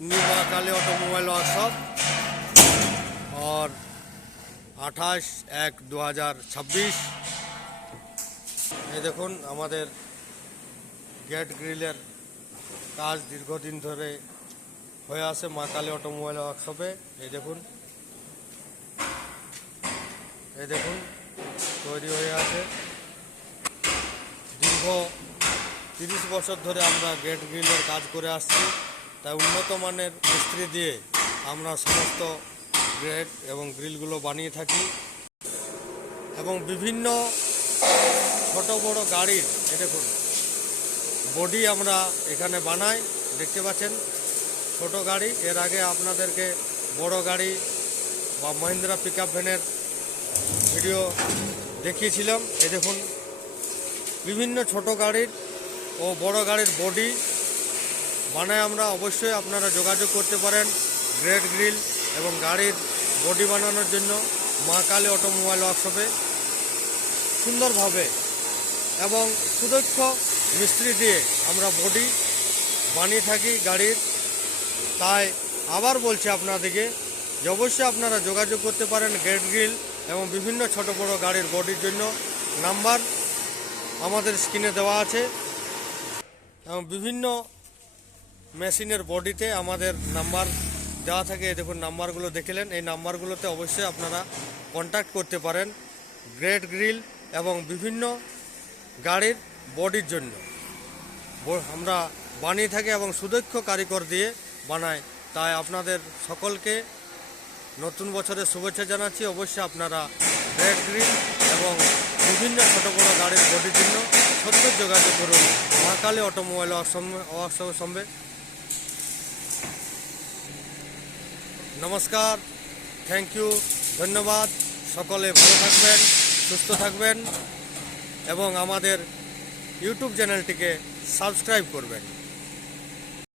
New Mahakali automobile workshop और 28/1/2026 এই দেখুন আমাদের গেট গ্রিলের কাজ দীর্ঘদিন ধরে হয়ে আছে মা কালী অটোমোবাইল ওয়ার্কশপে। এই দেখুন তৈরি হয়ে আছে। দীর্ঘ 30 বছর ধরে আমরা গেট গ্রিলের কাজ করে আসছি, তাই উন্নত মানের মিস্ত্রি দিয়ে আমরা সমস্ত গেট এবং গ্রিলগুলো বানিয়ে থাকি এবং বিভিন্ন ছোট বড় গাড়ির দেখুন বডি আমরা এখানে বানাই। দেখতে পাচ্ছেন ছোট গাড়ি, এর আগে আপনাদেরকে বড় গাড়ি বা মহিন্দ্রা পিকআপ ভ্যানের ভিডিও দেখিয়েছিলাম। এই দেখুন বিভিন্ন ছোট গাড়ির ও বড় গাড়ির বডি বানায় আমরা। অবশ্যই আপনারা যোগাযোগ করতে পারেন গ্রেট গ্রিল এবং গাড়ির বডি বানানোর জন্য মা কালী অটোমোবাইল ওয়ার্কশপে। সুন্দরভাবে এবং সুদক্ষ মিস্ত্রি দিয়ে আমরা বডি বানিয়ে থাকি গাড়ির। তাই আবার বলছি আপনাদেরকে যে অবশ্যই আপনারা যোগাযোগ করতে পারেন গেট গ্রিল এবং বিভিন্ন ছোট বড় গাড়ির বডির জন্য। নাম্বার আমাদের স্ক্রিনে দেওয়া আছে এবং বিভিন্ন মেশিনের বডিতে আমাদের নাম্বার দেওয়া থাকে। দেখুন নাম্বারগুলো দেখলেন, এই নাম্বারগুলোতে অবশ্যই আপনারা কন্ট্যাক্ট করতে পারেন গ্রেট গ্রিল এবং বিভিন্ন গাড়ির বডির জন্য। আমরা বানিয়ে থাকি এবং সুদক্ষ কারিগর দিয়ে বানাই। তাই আপনাদের সকলকে নতুন বছরের শুভেচ্ছা জানাচ্ছি। অবশ্যই আপনারা গ্রেট গ্রিল এবং বিভিন্ন ছোট বড় গাড়ির বডির জন্য সত্য যোগাযোগ করুন মা কালী অটোমোবাইল ওয়ার্কশপের সঙ্গে। নমস্কার, থ্যাংক ইউ, ধন্যবাদ। সকলে ভালো থাকবেন, সুস্থ থাকবেন এবং আমাদের ইউটিউব চ্যানেলটিকে সাবস্ক্রাইব করবেন।